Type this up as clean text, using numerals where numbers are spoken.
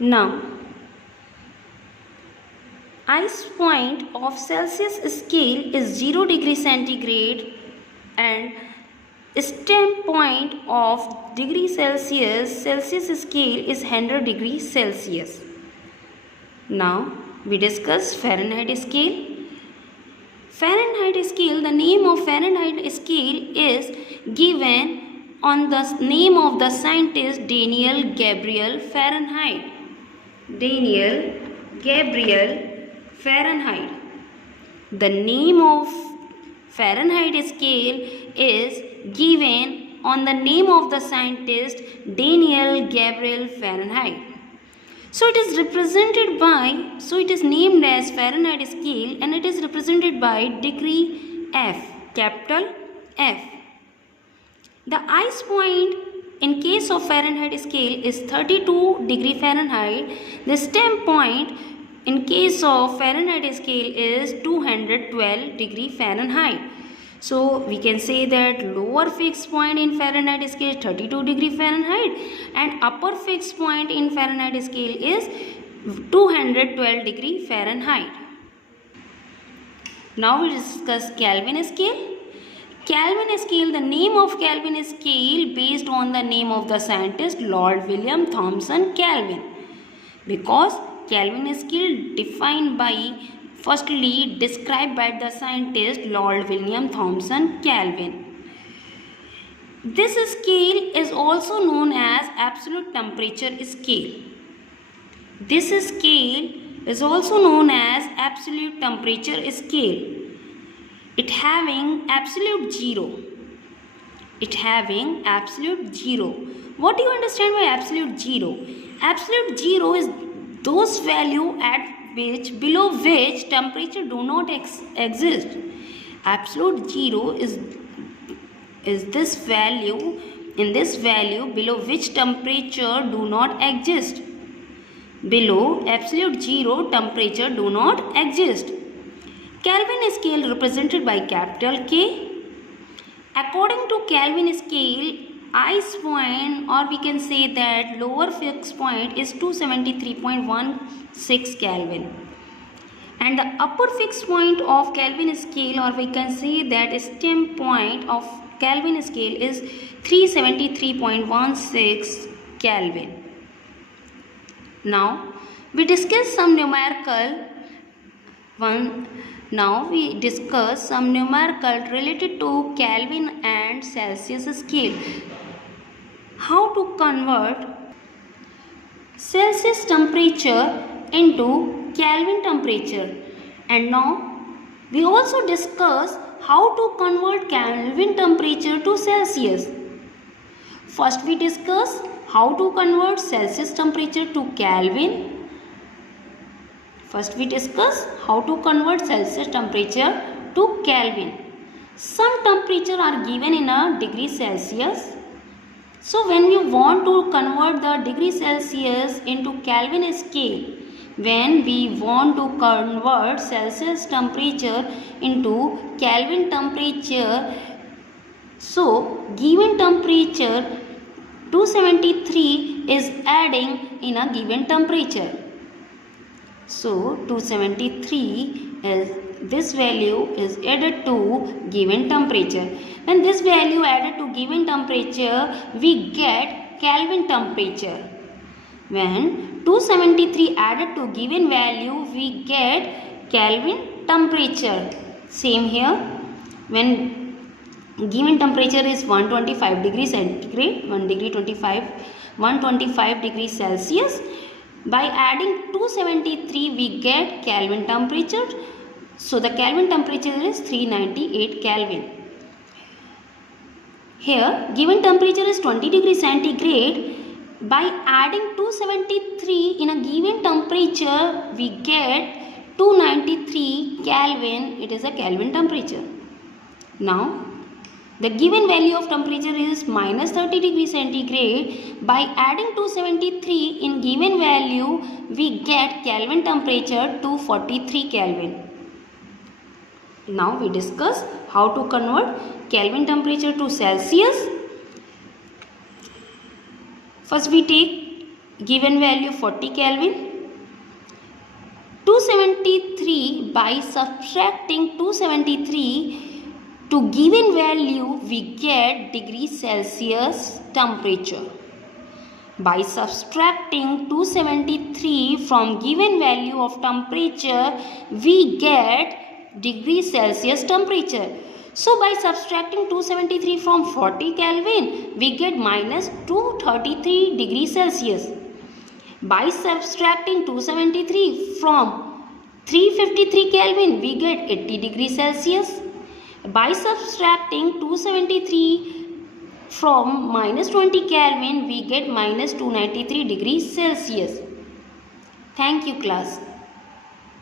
Now, ice point of Celsius scale is 0 degree centigrade and stem point of degree Celsius scale is 100 degree Celsius. Now we discuss Fahrenheit scale. Fahrenheit scale, the name of Fahrenheit scale is given on the name of the scientist Daniel Gabriel Fahrenheit. Daniel Gabriel Fahrenheit. The name of Fahrenheit scale is given on the name of the scientist Daniel Gabriel Fahrenheit. So it is named as Fahrenheit scale and it is represented by degree F, capital F. The ice point in case of Fahrenheit scale is 32 degree Fahrenheit. The stem point in case of Fahrenheit scale is 212 degree Fahrenheit. So we can say that lower fixed point in Fahrenheit scale is 32 degree Fahrenheit and upper fixed point in Fahrenheit scale is 212 degree Fahrenheit. Now we discuss Kelvin scale. Kelvin scale, the name of Kelvin scale based on the name of the scientist Lord William Thomson Kelvin, because Kelvin scale described by the scientist Lord William Thomson Kelvin. This scale is also known as absolute temperature scale. This scale is also known as absolute temperature scale. It having absolute zero. What do you understand by absolute zero? Absolute zero is those value below which temperature do not exist. Absolute zero is this value, below which temperature do not exist. Below absolute zero temperature do not exist. Kelvin scale represented by capital K. According to Kelvin scale, ice point, or we can say that lower fixed point, is 273.16 Kelvin. And the upper fixed point of Kelvin scale, or we can say that stem point of Kelvin scale, is 373.16 Kelvin. Now we discuss some numerical related to Kelvin and Celsius scale. How to convert Celsius temperature into Kelvin temperature. And now we also discuss how to convert Kelvin temperature to Celsius. First we discuss how to convert Celsius temperature to Kelvin. First we discuss how to convert Celsius temperature to Kelvin. Some temperature are given in a degree Celsius. So when we want to convert the degree Celsius into Kelvin scale, when we want to convert Celsius temperature into Kelvin temperature, so given temperature 273 is adding in a given temperature. So 273 is this value is added to given temperature. When this value added to given temperature, we get Kelvin temperature. When 273 added to given value, we get Kelvin temperature. Same here. When given temperature is 125 degrees centigrade, 125 degrees Celsius. By adding 273 we get Kelvin temperature. So the Kelvin temperature is 398 Kelvin. Here given temperature is 20 degrees centigrade. By adding 273 in a given temperature we get 293 Kelvin. It is a Kelvin temperature. Now the given value of temperature is minus 30 degrees centigrade. By adding 273 in given value, we get Kelvin temperature 243 Kelvin. Now we discuss how to convert Kelvin temperature to Celsius. First we take given value 40 Kelvin. 273, by subtracting 273 to given value we get degree Celsius temperature. By subtracting 273 from given value of temperature we get degree Celsius temperature. So by subtracting 273 from 40 Kelvin we get minus 233 degrees Celsius. By subtracting 273 from 353 Kelvin we get 80 degrees Celsius. By subtracting 273 from minus 20 Kelvin we get minus 293 degrees Celsius. Thank you class.